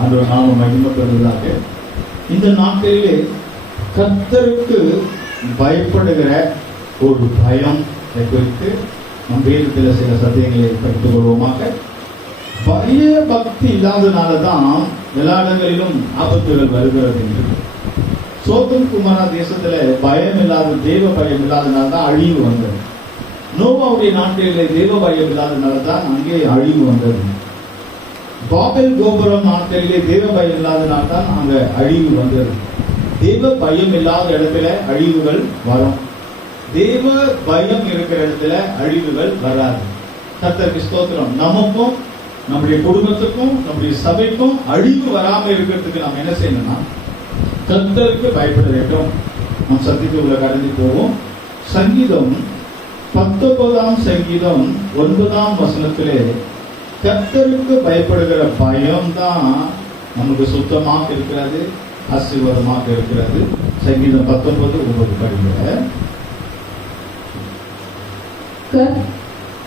ஆண்டவர் நாமம் மகிமைப்படுவதாக. இந்த நாட்களிலே கர்த்தருக்கு பயப்படுகிற ஒரு பயம் குறித்து நம் வேதத்தில் சில சத்தியங்களை படித்துக் கொள்வோமாக. பய பக்தி இல்லாதனாலதான் எல்லா இடங்களிலும் ஆபத்துகள் வருகிறது என்று. சோதம் குமாரா தேசத்துல பயம் இல்லாத, தேவ பயம் இல்லாதனால்தான் அழிவு வந்தது. நோவாவுடைய நாட்களிலே தேவ பயம் இல்லாதனால்தான் அங்கே அழிவு வந்தது. பாபேல் கோபுரம் நாட்களிலே தேவ பயம் இல்லாதனால்தான் அங்க அழிவு வந்தது. தேவ பயம் இல்லாத இடத்துல அழிவுகள் வரும். தேவ பயம் இருக்கிற இடத்துல அழிவுகள் வராது. கர்த்தருக்கு ஸ்தோத்திரம். நமக்கும் நம்முடைய குடும்பத்துக்கும் நம்முடைய சபைக்கும் அழிவு வராம இருக்கிறதுக்கு நாம் என்ன செய்யணும்னா கர்த்தருக்கு பயப்பட வேண்டும். நம் சத்தியத்துக்குள்ள கடந்து போவோம். சங்கீதம் 19ஆம் சங்கீதம் 9ஆம் வசனத்திலே கர்த்தருக்கு பயப்படுகிற பயம் தான் நமக்கு சுத்தமாக இருக்கிறது, ஆசீர்வாதமாக இருக்கிறது. சங்கீதம் 19:9 படிக்கிற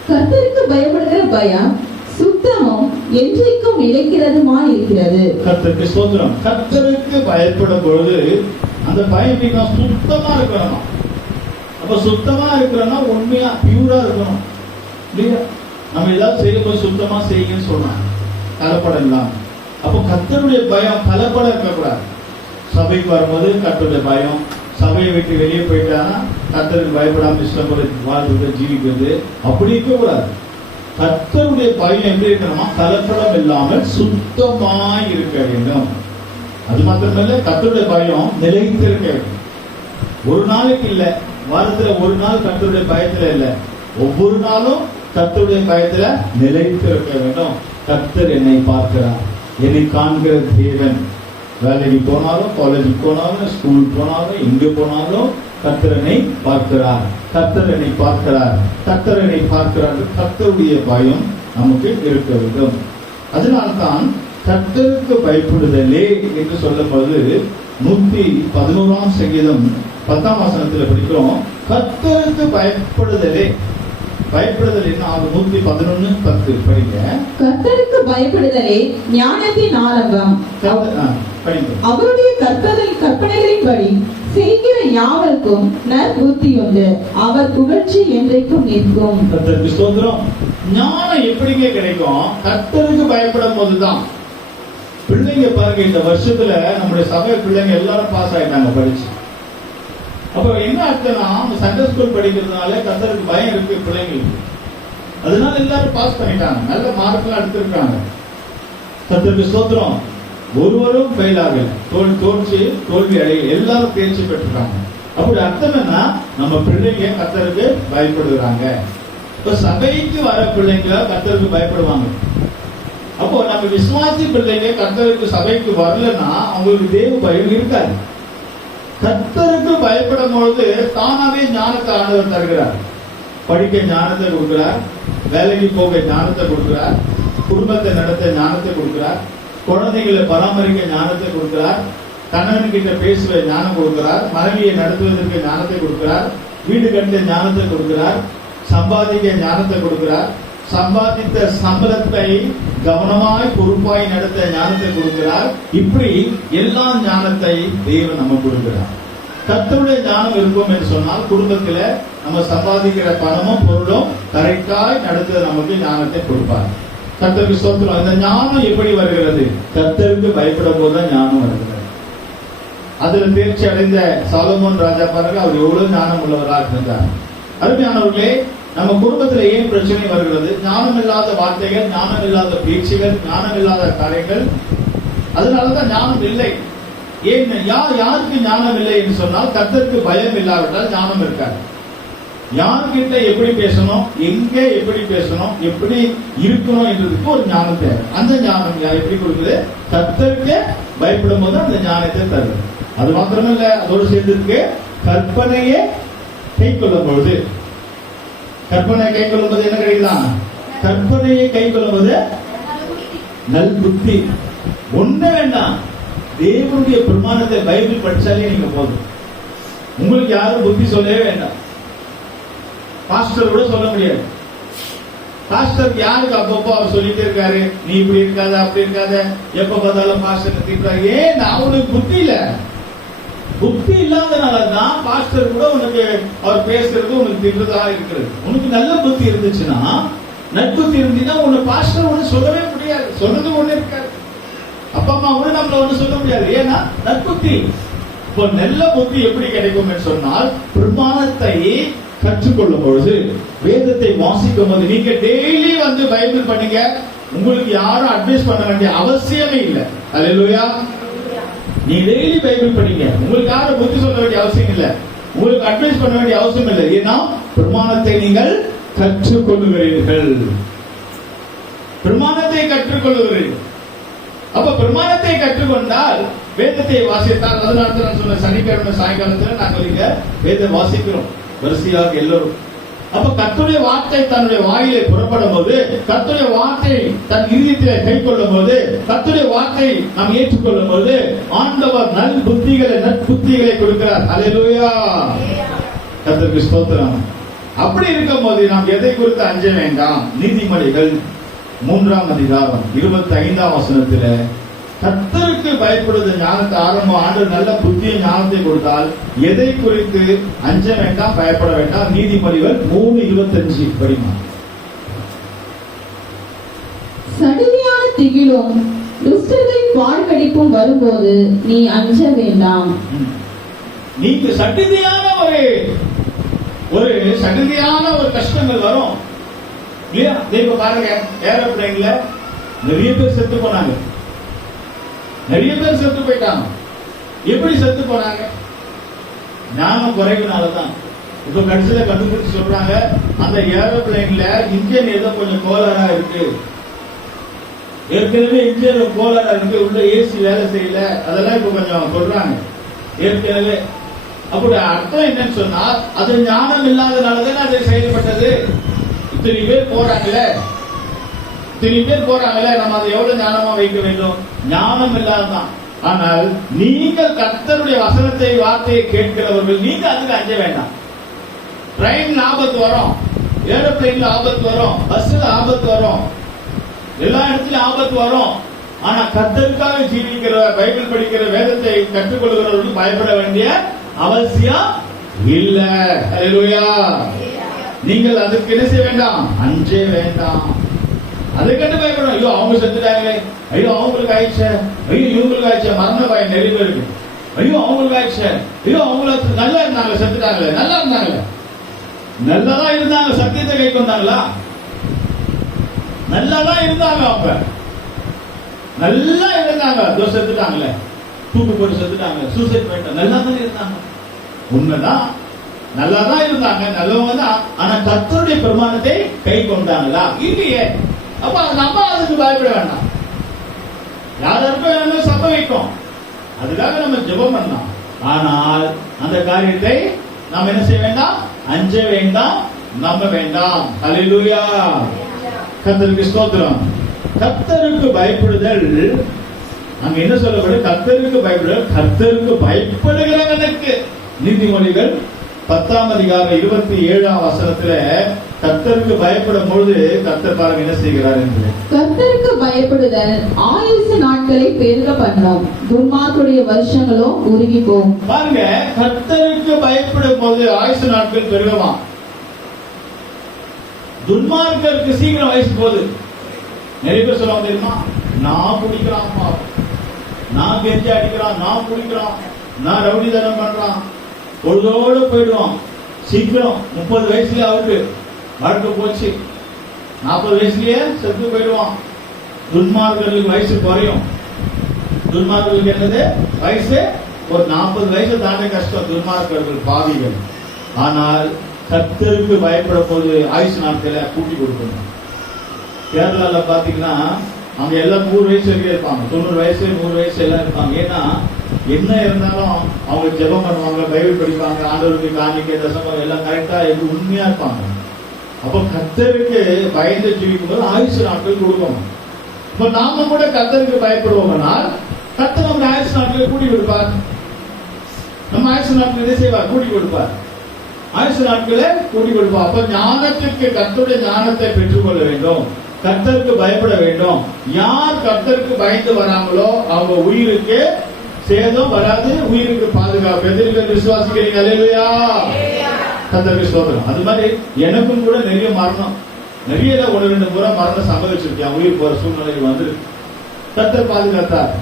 கர்த்தருக்கு பயப்படுகிற பயம் சுத்தமும் என்றைக்கும் நிலைக்கிறதுமா இருக்கிறது. கர்த்தருக்கு ஸ்தோத்திரம். கர்த்தருக்கு பயப்படும் பொழுது அந்த பயம் சுத்தமா இருக்கணும். அப்ப சுத்தமா இருக்கிறோம்னா உண்மையா பியூரா இருக்கணும் இல்லையா? நம்ம ஏதாவது செய்யும்போது சுத்தமா செய்யுங்கன்னு சொன்னாங்க, கலப்படம் இல்லாம. அப்போ கர்த்தருடைய பயம் கலப்படம் இருக்கக்கூடாது. சபைக்கு வரும்போது கர்த்தருடைய பயம், சபையை விட்டு வெளியே போயிட்டானா கர்த்தருக்கு பயப்படாம இஷ்டம் போல வாழ்றது ஜீவிக்கிறது, அப்படி இருக்கக்கூடாது. கர்த்தருடைய பயம் எப்படி இருக்கணுமா? கலப்படம் இல்லாமல் சுத்தமாய் இருக்க வேண்டும். அது மாத்திரமல்ல, கர்த்தருடைய பயம் நிலைத்திருக்க வேண்டும். ஒரு நாளைக்கு இல்ல, வாரத்துல ஒரு நாள் கர்த்தருடைய பயத்துல இல்ல, ஒவ்வொரு நாளும் கர்த்தருடைய பயத்துல நிலைத்திருக்க வேண்டும். கர்த்தர் என்னை பார்க்கிறார், என்னை காண்கிற தேவன். வேலைக்கு போனாலும், காலேஜுக்கு போனாலும், ஸ்கூல் போனாலும், எங்க போனாலும் கர்த்தரனை பார்க்கிறார், கர்த்தரனை பார்க்கிறார், கர்த்தரனை பார்க்கிறார். கர்த்தருடைய பயம் நமக்கு இருக்க வேண்டும். அதனால்தான் கர்த்தருக்கு பயப்படுதலே என்று சொல்லும் பொழுது 111ஆம் சங்கீதம் 10ஆம் வசனத்தில் படிக்கிறோம். கர்த்தருக்கு பயப்படுதலே. பயப்படுதல் என்ன? 111:10 படிங்க. கர்த்தருக்கு பயப்படுதலே ஞானத்தின் ஆரம்பம். அவருடைய கற்பனைகளின்படி செய்கிற யாவருக்கும் நற்புத்தி உண்டு. அவர் புகழ்ச்சி என்றைக்கும் நிற்கும். கர்த்தருக்கு ஸ்தோத்திரம். ஞானம் எப்படிங்க கிடைக்கும்? கர்த்தருக்கு பயப்படும் போதுதான். பிள்ளைங்க பாருங்க, இந்த வருஷத்துல நம்முடைய சபை பிள்ளைங்க எல்லாரும் பாஸ் ஆயிட்டாங்க படிச்சு. அப்ப என்ன அர்த்தம்னா, சண்டே ஸ்கூல் படிக்கிறதுனால கர்த்தருக்கு பயம் இருக்கு பிள்ளைங்களுக்கு. அதனால எல்லாரும் பாஸ் பண்ணிட்டாங்க, நல்ல மார்க்லாம் எடுத்திருக்காங்க. கர்த்தருக்கு ஸ்தோத்திரம். ஒருவரும் ஃபெயில் ஆகல, தோல்வி அடைய, எல்லாரும் தேர்ச்சி பெற்றிருக்காங்க. அப்படி அர்த்தம் என்ன? நம்ம பிள்ளைங்க கர்த்தருக்கு பயப்படுகிறாங்க. இப்ப சபைக்கு வர பிள்ளைங்க கர்த்தருக்கு பயப்படுவாங்க. அப்போ நம்ம விசுவாசி பிள்ளைங்க கர்த்தருக்கு சபைக்கு வரலன்னா அவங்களுக்கு தேவ பயம் இருக்காது. கர்த்தருக்கு பயப்படும் பொழுது தானாவே ஞானத்தை ஆண்டவர் தருகிறார். படிக்க ஞானத்தை கொடுக்கிறார், வேலைக்கு போக ஞானத்தை கொடுக்கிறார், குடும்பத்தை நடத்த ஞானத்தை கொடுக்கிறார், குழந்தைகளை பராமரிக்க ஞானத்தை கொடுக்கிறார், கணவன் கிட்ட பேசுவ ஞானம் கொடுக்கிறார், மனைவியை நடத்துவதற்கு ஞானத்தை கொடுக்கிறார், வீடு கட்ட ஞானத்தை கொடுக்கிறார், சம்பாதிக்க ஞானத்தை கொடுக்கிறார், சம்பாதித்த சம்பளத்தை கவனமாய் பொறுப்பாய் நடத்த ஞானத்தை கொடுக்கிறார். இப்படி எல்லா ஞானத்தை தேவன் நம்ம கொடுக்கிறார். கர்த்தருடைய ஞானம் இருக்கும் என்று சொன்னால் குடும்பத்துல நம்ம சம்பாதிக்கிற பணமும் பொருளும் கரெக்டாய் நடத்த நமக்கு ஞானத்தை கொடுப்பார். கர்த்தருக்கு ஸ்தோத்திரம். இந்த ஞானம் எப்படி வருகிறது? கர்த்தருக்கு பயப்படும் போதுதான் ஞானம் வருகிறது. அதுல தேர்ச்சி அடைந்த சாலமோன் ராஜா பாருங்க, அவர் எவ்வளவு ஞானம் உள்ளவராக இருந்தார். அருமையானவர்களே, நம்ம குடும்பத்துல ஏன் பிரச்சனை வருகிறது? ஞானம் இல்லாத வார்த்தைகள், ஞானம் இல்லாத பேச்சுகள், ஞானம் இல்லாத காரியங்கள். அதனாலதான் ஞானம் இல்லை. ஏன் யாருக்கு ஞானம் இல்லை என்று சொன்னால், கர்த்தருக்கு பயம் இல்லாவிட்டால் ஞானம் இருக்காது. யார்கிட்ட எப்படி பேசணும், எங்க எப்படி பேசணும், எப்படி இருக்கணும் என்றதுக்கு ஒரு ஞானம் தேவை. அந்த ஞானம் எப்படி கொடுக்குது? கர்த்தருக்கு பயப்படும் போது அந்த ஞானத்தை தருது. அது மாத்திரமல்ல, அதோடு சேர்ந்ததுக்கு கற்பனையே கை கொள்ளும் பொழுது, கற்பனை கை கொள்ளும்போது என்ன கிடைக்கலாம்? கற்பனையை கை கொள்ளும்போது நல் புத்தி. ஒண்ணு வேண்டாம், தேவனுடைய பிரமாணத்தை பைபிள் படிச்சாலே நீங்க போதும். உங்களுக்கு யாரும் புத்தி சொல்லவே வேண்டாம், பாஸ்டர் கூட சொல்ல முடியாது. பாஸ்டருக்கு யாருக்கு அப்பப்போ அவர் சொல்லிட்டே இருக்காரு, நீ இப்படி இருக்காத அப்படி இருக்காத, எப்ப பார்த்தாலும் பாஸ்டர் திட்டுறாரு. ஏன்? அவனுக்கு புத்தி இல்ல. புத்தி இல்லாதனாலதான் பாஸ்டர் கூட உனக்கு அவர் பேசுறது உனக்கு திட்டுறதா இருக்கிறது. உனக்கு நல்ல புத்தி இருந்துச்சுன்னா, நட்புத்தி இருந்தீங்கன்னா உன்னை பாஸ்டர் ஒண்ணு சொல்லவே முடியாது, சொல்றது ஒண்ணு இருக்காது. அப்பா அம்மா கூட நம்மள ஒண்ணு சொல்ல முடியாது. ஏன்னா நட்புத்தி. இப்போ நல்ல புத்தி எப்படி கிடைக்கும் என்று சொன்னால், பிரமாணத்தை கற்றுக்கொள்ளும் பொழுது, வேதத்தை வாசிக்கும் போது, நீங்க டெய்லி வந்து பைபிள் பண்ணுங்க, உங்களுக்கு யாரும் அட்வைஸ் பண்ண வேண்டிய அவசியமே இல்லை. அல்லேலூயா. நீ டெய்லி பைபிள் படிங்க, உங்களுக்கு யாரும் புத்தி சொல்ல வேண்டிய அவசியம் இல்லை, உங்களுக்கு அட்வைஸ் பண்ண வேண்டிய அவசியம் இல்லை. ஏன்னா பிரமாணத்தை நீங்கள் கற்றுக்கொள்ளுகிறீர்கள். பிரமாணத்தை கற்றுக்கொள்ளுகிறீர்கள். அப்ப பிரமாணத்தை கற்றுக்கொண்டால், வேதத்தை வாசித்தால், அதனால நான் சொன்ன சனிக்கிழமை சாயங்காலத்தில் நாங்கள் இங்க வேதம் வாசிக்கிறோம் வரிசையாக எல்லோரும். அப்ப கர்த்தருடைய வார்த்தை தன்னுடைய வாயிலை புறப்படும் போது, கர்த்தருடைய வார்த்தை தன் இதயத்திலே கை கொள்ளும் போது, கர்த்தருடைய வார்த்தை நாம் ஏற்றுக்கொள்ளும் போது, ஆண்டவர் நல் புத்திகளை நற்புத்திகளை கொடுக்கிறார். அல்லேலூயா. கர்த்தருக்கு ஸ்தோத்திரம். அப்படி இருக்கும் போது நாம் எதை குறித்து அஞ்ச வேண்டாம். நீதிமொழிகள் 3ஆம் அதிகாரம் 25ஆம் வசனத்திலே, கர்த்தருக்கு பயப்படுவது ஞானத்தை ஆரம்பம். ஆண்டவர் நல்ல புத்திய ஞானத்தை கொடுத்தால் எதை குறித்து அஞ்ச வேண்டாம், பயப்பட வேண்டாம். நீதிமொழிகள் 3:25 படிமா. சடுதியான திகிலும் துஷ்டர்களின் வாழ்வெடிப்பும் வரும்போது நீ அஞ்ச வேண்டாம். நீங்க சடுதியான ஒரு சடுதியான ஒரு கஷ்டங்கள் வரும் இல்லையா? இப்ப பாருங்க, ஏரோப்ளைன்ல நிறைய பேர் செத்து போனாங்க, நிறைய பேர் செத்து போயிட்டாங்க. எப்படி செத்து போனாங்க? ஞானம் குறைவுனாலதான். இப்ப கடைசியில கண்டுபிடிச்சு சொல்றாங்க, அந்த ஏரோப்ளைன்ல இன்ஜின் ஏதோ கொஞ்சம் கோளாறா இருக்கு, ஏற்கனவே இன்ஜின் கோளாறா இருக்கு, உள்ள ஏசி வேலை செய்யல, அதெல்லாம் இப்ப கொஞ்சம் சொல்றாங்க ஏற்கனவே. அப்படி அர்த்தம் என்னன்னு சொன்னா, அது ஞானம் இல்லாதனாலதான் அது செயல்பட்டது. இத்தனை பேர் போறாங்களே, நம்ம அதை எவ்வளவு ஞானமா வைக்க வேண்டும்? ஞானம் இல்லாததான். ஆனால் நீங்கள் கர்த்தருடைய வசனத்தை வார்த்தையை கேட்கிறவர்கள், நீங்க அதுக்கு அஞ்ச வேண்டாம். ட்ரெயின்ல ஆபத்து வரும், ஏரோப்ளைன்ல ஆபத்து வரும், பஸ்ல ஆபத்து வரும், எல்லா இடத்துலயும் ஆபத்து வரும். ஆனா கர்த்தருக்காக ஜீவிக்கிற, பைபிள் படிக்கிற, வேதத்தை கற்றுக்கொள்கிறவர்கள் பயப்பட வேண்டிய அவசியம் இல்ல. அல்லேலூயா. நீங்கள் அதுக்கு என்ன செய்ய வேண்டாம், அஞ்சே வேண்டாம். அதை கண்டு பயப்படும். ஐயோ அவங்க செத்துட்டாங்களே, ஐயோ அவங்களுக்கு ஆயிடுச்சு, ஐயோ இவங்களுக்கு ஆயிடுச்சு. மரண பயம் நிறைய பேருக்கு. ஐயோ அவங்களுக்கு ஆயிடுச்சு, ஐயோ அவங்களுக்கு நல்லா இருந்தாங்க, செத்துட்டாங்களே. நல்லா இருந்தாங்களே, நல்லதா இருந்தாங்க, சத்தியத்தை கை கொண்டாங்களா? நல்லாதான் இருந்தாங்க, அவங்க நல்லா இருந்தாங்க, செத்துட்டாங்களே, தூக்கு போட்டு செத்துட்டாங்க, சூசைட் பண்ணிட்டாங்க. நல்லா தான் இருந்தாங்க, உண்மைதான், நல்லாதான் இருந்தாங்க, நல்லவங்க தான். ஆனா கர்த்தருடைய பிரமாணத்தை கை கொண்டாங்களா? இல்லையே. அப்ப நம்ம அதுக்கு பயப்பட வேண்டாம். யாருக்கும் வேணும் சம்பவிக்கும், அதுக்காக நம்ம ஜெபம் பண்ணலாம். ஆனால் அந்த காரியத்தை நாம் என்ன செய்ய வேண்டாம், அஞ்ச வேண்டாம், நம்ப வேண்டாம். அல்லேலூயா. கர்த்தருக்கு ஸ்தோத்திரம். கர்த்தருக்கு பயப்படுதல், அங்க என்ன சொல்லப்படும்? கர்த்தருக்கு பயப்படுதல், கர்த்தருக்கு பயப்படுகிறவனுக்கு. நீதிமொழிகள் 10ஆம் அதிகாரம் 27ஆம் வசனத்துல, கர்த்தருக்கு பயப்படும் பொழுது கர்த்தர் பாருங்க என்ன செய்கிறார் என்று. கர்த்தருக்கு பயப்படுதல் ஆயுசு நாட்களை பெருக பண்ணும், துன்மார்க்கருடைய வருஷங்களோ உருகி போகும். பாருங்க, கர்த்தருக்கு பயப்படும் போது ஆயுசு நாட்கள் பெருகமா. துன்மார்க்கருக்கு சீக்கிரம் வயசு போகுது. நிறைய பேர் சொல்லுவாங்க தெரியுமா, நான் குடிக்கிறான்ப்பா, நான் கெஞ்சி அடிக்கிறான், நான் குடிக்கிறான், நான் ரவுடிதனம் பண்றான், பொழுதோடு போயிடுவான். சீக்கிரம் 30 வயசுல அவருக்கு வாழ்க்கை போச்சு, 40 வயசுலயே செத்து போயிடுவான். துன்மார்களுக்கு வயசு குறையும். துன்மார்களுக்கு என்னது வயசு? ஒரு 40 வயசு தாண்ட கஷ்டம் துன்மார்கள், பாவிகள். ஆனால் கர்த்தருக்கு பயப்படும் போது ஆயுசு நாட்களை கூட்டி கொடுக்கணும். கேரளால பாத்தீங்கன்னா அவங்க எல்லாம் 100 வயசு வரைக்கும் இருப்பாங்க, 90 வயசு 100 வயசு எல்லாம் இருப்பாங்க. ஏன்னா என்ன இருந்தாலும் அவங்க ஜெபம் பண்ணுவாங்க, பைபிள் படிப்பாங்க, ஆண்டவருக்கு காணிக்கை தசமம் எல்லாம் கரெக்டா உண்மையா இருப்பாங்க. அப்ப கர்த்தருக்கு பயந்து ஜீவிக்கும் போது ஆயுசு நாட்கள் கொடுக்கணும். இப்ப நாம கூட கர்த்தருக்கு பயப்படுவோம்னால் கர்த்தர் நம்ம ஆயுசு நாட்களை கூட்டி கொடுப்பார். நம்ம ஆயுசு நாட்கள் என்ன செய்வார்? கூட்டி கொடுப்பார். ஆயுசு நாட்களை கூட்டி கொடுப்பார். அப்ப ஞானத்திற்கு கர்த்தருடைய ஞானத்தை பெற்றுக்கொள்ள வேண்டும், கர்த்தருக்கு பயப்பட வேண்டும். யார் கர்த்தருக்கு பயந்து வராங்களோ அவங்க உயிருக்கு சேதம் வராது, உயிருக்கு பாதுகாப்பு. எதிர்க்க விசுவாசிக்கிறீங்க? அல்லேலூயா, கர்த்தருக்கு ஸ்தோத்திரம். அது மாதிரி எனக்கும் கூட நிறைய மரணம், நிறைய 1-2 முறை மரணம் சம்பவிச்சிருக்கேன். உயிர் போற சூழ்நிலை வந்து கர்த்தர் பாதுகாத்தார்.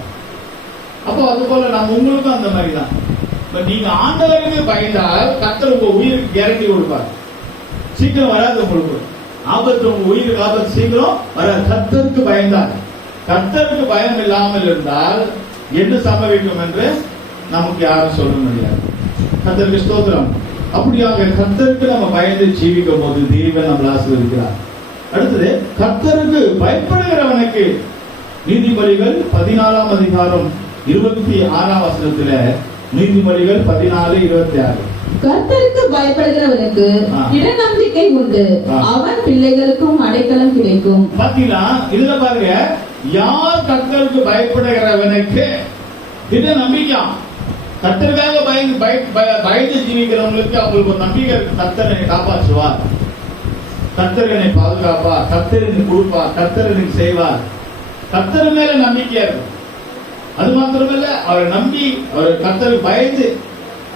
அப்போ அது போல நம்ம உங்களுக்கும் அந்த மாதிரி தான். நீங்க ஆண்டவருக்கு பயந்தால் கர்த்தர் உங்க உயிருக்கு கேரண்டி கொடுப்பார். சீக்கிரம் வராது உங்களுக்கு ஆபத்து, உங்க உயிருக்கு ஆபத்து சீக்கிரம் வராது. கர்த்தருக்கு பயந்தால், கர்த்தருக்கு பயம் இல்லாமல் இருந்தால் என்ன சம்பவிக்கும் என்று நமக்கு யாரும் சொல்ல முடியாது. கர்த்தருக்கு ஸ்தோத்திரம். அப்படியாக கர்த்தருக்கு நம்ம பயந்து ஜீவிக்கும் போது தேவன் நம்மளை ஆசீர்வதிக்கிறார். அடுத்தது, கர்த்தருக்கு பயப்படுகிறவனுக்கு நீதிமொழிகள் 14ஆம் அதிகாரம் 26ஆம் வசனத்துல, நீதிமொழிகள் 14:26. கர்த்தருக்கு பயப்படுகிறவனுக்கு இடநம்பிக்கை உண்டு, அவன் பிள்ளைகளுக்கும் அடைக்கலம் கிடைக்கும். பாத்தீங்களா, இதுல பாருங்க, யார் கர்த்தருக்கு பயப்படுகிறவனுக்கு இட நம்பிக்கை. கர்த்தருக்காக பயந்து ஜீவிக்கிறவங்களுக்கு அவங்களுக்கு ஒரு நம்பிக்கை இருக்கு. கர்த்தர் என்னை காப்பாற்றுவார், கர்த்தர் என்னை பாதுகாப்பார், கர்த்தர் எனக்கு கொடுப்பார், கர்த்தர் எனக்கு செய்வார். கர்த்தர் மேல நம்பிக்கையா இருக்கும். அது மாத்திரமல்ல, அவரை நம்பி அவர் கர்த்தருக்கு பயந்து,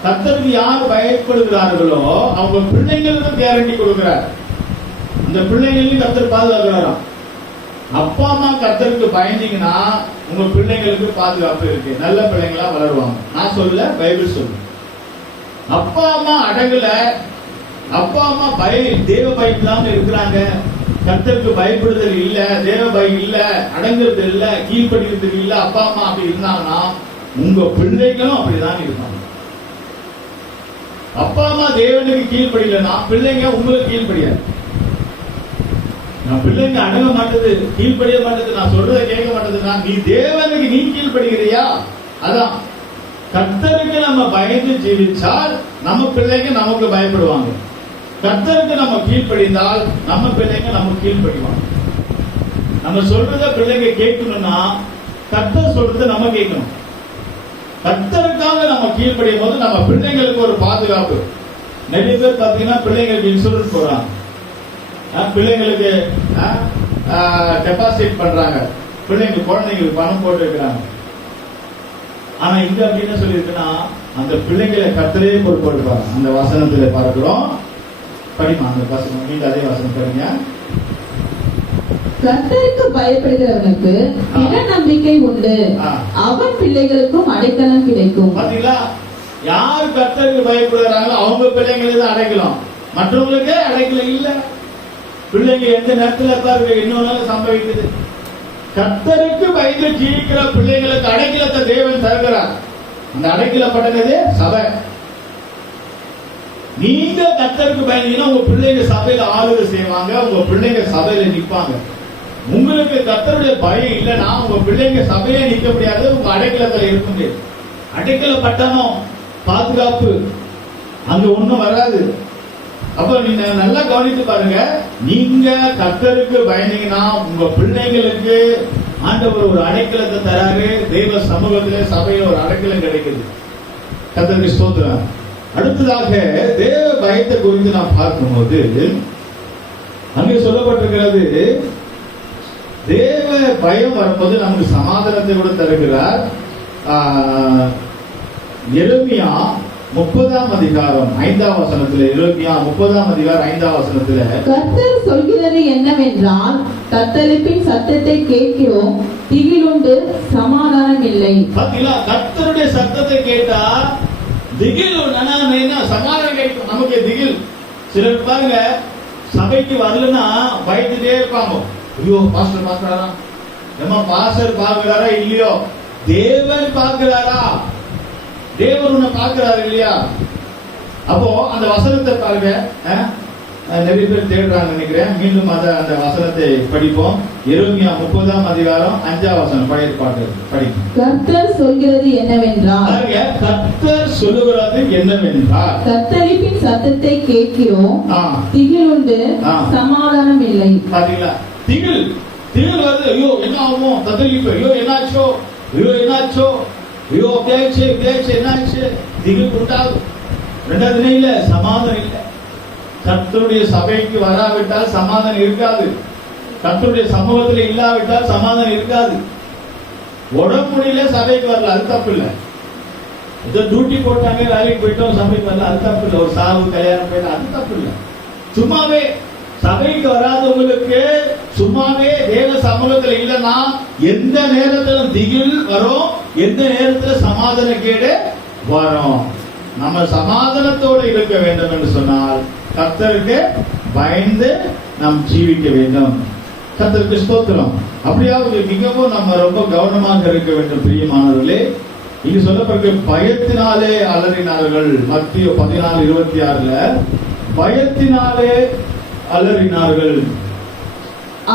கர்த்தருக்கு யார் பயப்படுகிறார்களோ அவங்க பிள்ளைங்களுக்கும் கேரண்டி கொடுக்கிறார். அந்த பிள்ளைகளையும் கர்த்தர் பாதுகாக்கிறாராம். அப்பா அம்மா கர்த்தருக்கு பயந்தீங்கன்னா உங்க பிள்ளைங்களுக்கு பாதுகாப்பு இருக்கு, நல்ல பிள்ளைங்களா வளருவாங்க. நான் சொல்ல, பைபிள் சொல்லு. அப்பா அம்மா அடங்கல, அப்பா அம்மா தேவ பயம் இல்லாம இருக்கிறாங்க, கர்த்தருக்கு பயப்படுதல் இல்ல, தேவ பயம் இல்ல, அடங்குறது இல்ல, கீழ்படுகிறது இல்ல, அப்பா அம்மா அப்படி இருந்தாங்கன்னா உங்க பிள்ளைகளும் அப்படிதான் இருப்பாங்க. அப்பா அம்மா தேவனுக்கு கீழ்படியலன்னா பிள்ளைங்க உங்களுக்கு கீழ்படியாது. நான் பிள்ளைங்க அடங்க மாட்டது, கீழ்படிய மாட்டது, நான் சொல்றதை கேட்க மாட்டதுன்னா நீ தேவனுக்கு நீ கீழ்படுகிறியா? அதான் கர்த்தருக்கு நம்ம பயந்து ஜீவிச்சால் நம்ம பிள்ளைங்க நமக்கு பயப்படுவாங்க. கர்த்தருக்கு நம்ம கீழ்ப்படிந்தால் நம்ம பிள்ளைங்க நமக்கு கீழ்ப்படிவாங்க. நம்ம சொல்றத பிள்ளைங்க கேட்கணும்னா கர்த்தர் சொல்றத நம்ம கேட்கணும். கர்த்தருக்காக நம்ம கீழ்ப்படியும் போது நம்ம பிள்ளைங்களுக்கு ஒரு பாதுகாப்பு. நிறைய பேர் பாத்தீங்கன்னா பிள்ளைங்களுக்கு இன்சூரன்ஸ் போடுறாங்க, பிள்ளைங்களுக்கு டெபாசிட் பண்றாங்க, பிள்ளைங்க குழந்தைங்களுக்கு பணம் போட்டு வைக்கிறாங்க. ஆனா இங்க அப்படி என்ன சொல்லியிருக்குன்னா அந்த பிள்ளைங்களை கர்த்தரே பொறுப்பெடுப்பாங்க. அந்த வசனத்துல பார்க்கிறோம். படிமா அந்த வசனம், நீங்க அதே வசனம் படிங்க. கர்த்தருக்கு பயப்படுகிறவனுக்கு நம்பிக்கை உண்டு, அவன் பிள்ளைகளுக்கும் அடைக்கலம் கிடைக்கும். பாத்தீங்களா, யார் கர்த்தருக்கு பயப்படுகிறாங்களோ அவங்க பிள்ளைங்களுக்கு தான் அடைக்கலாம், மற்றவங்களுக்கு அடைக்கலம் இல்ல. பிள்ளைங்க எந்த நேரத்துல பாருங்க இன்னொன்னு சம்பவிக்குது. கர்த்தருக்கு பயந்து ஜீவிக்கிற பிள்ளைங்களுக்கு அடைக்கலத்தை தேவன் தருகிறார். அந்த அடைக்கலப்பட்டது சபை. நீங்க கர்த்தருக்கு பயந்தீங்கன்னா உங்க பிள்ளைங்க சபையில ஆளுகை செய்வாங்க, உங்க பிள்ளைங்க சபையில நிற்பாங்க. உங்களுக்கு கர்த்தருடைய பயம் இல்லைன்னா உங்க பிள்ளைங்க சபையில நிற்க முடியாது, உங்க அடைக்கலத்துல இருக்க முடியாது. அடைக்கலப்பட்டனும் பாதுகாப்பு அங்க ஒண்ணும் வராது. அப்ப நீங்க நல்லா கவனித்து பாருங்க, நீங்க கர்த்தருக்கு பயந்தீங்கன்னா உங்க பிள்ளைங்களுக்கு ஆண்டவர் ஒரு அடைக்கலத்தை தராரு. தெய்வ சமூகத்திலே சபையில ஒரு அடைக்கலம் கிடைக்குது. கர்த்தருக்கு ஸ்தோத்திரம். அடுத்ததாக தேவ பயத்தை குறித்து நாம் பார்க்கும்போது அங்கே சொல்லப்பட்டிருக்கிறது, தேவ பயம் வரும்போது நமக்கு சமாதானத்தை கூட தருகிறார். எரேமியா 30ஆம் அதிகாரம் 5ஆம் வசனத்துல, எரேமியா 30ஆம் அதிகாரம் 5ஆம் வசனத்துல, கர்த்தர் சொல்கிறது என்னவென்றால், தத்தளிப்பின் சத்தத்தை கேட்கிறோம், திகிலுண்டு சமாதானம் இல்லை. பாத்தீங்களா, கர்த்தருடைய சத்தத்தை கேட்டா திகில் சமாதானம் கிடைக்கும். நமக்கு திகில். சிலர் பாருங்க சபைக்கு வரலன்னா பயந்துட்டே இருப்பாங்க. ஐயோ பாஸ்டர் பார்க்கிறாரா, நம்ம பாஸ்டர் பார்க்கிறாரா இல்லையோ, தேவன் பார்க்கிறாரா, தேவன் உன்னை பார்க்கிறாரு இல்லையா? அப்போ அந்த வசனத்தை பாருங்க, நிறைய பேர் தேடுறாங்க நினைக்கிறேன். மீண்டும் அந்த வசனத்தை படிப்போம். எரேமியா 30ஆம் அதிகாரம் 5ஆம் வசனம், பழைய பாட்டு படிப்போம். கர்த்தர் சொல்கிறது என்னவென்றால், கர்த்தர் சொல்லுகிறது என்னவென்றால், தத்தளிப்பின் சத்தத்தை கேட்கிறோம், திகிலுண்டு சமாதானம் இல்லை. பாத்தீங்களா, திகில் வருது. ஐயோ என்ன ஆகும், தத்தளிப்பு, ஐயோ என்னாச்சோ, ஐயோ என்னாச்சோ, ஐயோ அப்படியாச்சு இப்படியாச்சு என்னாச்சு, திகில் உண்டாகும். ரெண்டாவது இல்ல, சமாதானம் இல்லை. கர்த்தருடைய சபைக்கு வராவிட்டால் சமாதானம் இருக்காது. கர்த்தருடைய சமூகத்தில் இல்லாவிட்டால் சமாதானம் இருக்காது. உடம்பு முடியல சபைக்கு வரல, அது தப்பு இல்லை. ஏதோ டியூட்டி போட்டாங்க, வேலைக்கு போயிட்டோம், சபைக்கு வரல, அது தப்பு இல்லை. ஒரு சாவு கல்யாணம் போயிட்டா அது தப்பு இல்லை. சும்மாவே சபைக்கு வராதவங்களுக்கு சும்மாவே தேவ சமூகத்தில் இல்லைன்னா எந்த நேரத்துல திகில் வரும், எந்த நேரத்துல சமாதான கேடு வரும். நம்ம சமாதானத்தோடு இருக்க வேண்டும் என்று சொன்னால் கர்த்தருக்கு பயந்து நாம் ஜீவிக்க வேண்டும். கர்த்தருக்கு ஸ்தோத்திரம். அப்படியாவது மிகவும் நம்ம ரொம்ப கவனமாக இருக்க வேண்டும். பிரியமானவர்களே, இங்கு சொல்லப்பட்ட பயத்தினாலே அலறினார்கள். மத்திய 14:26 பயத்தினாலே அலறினார்கள்.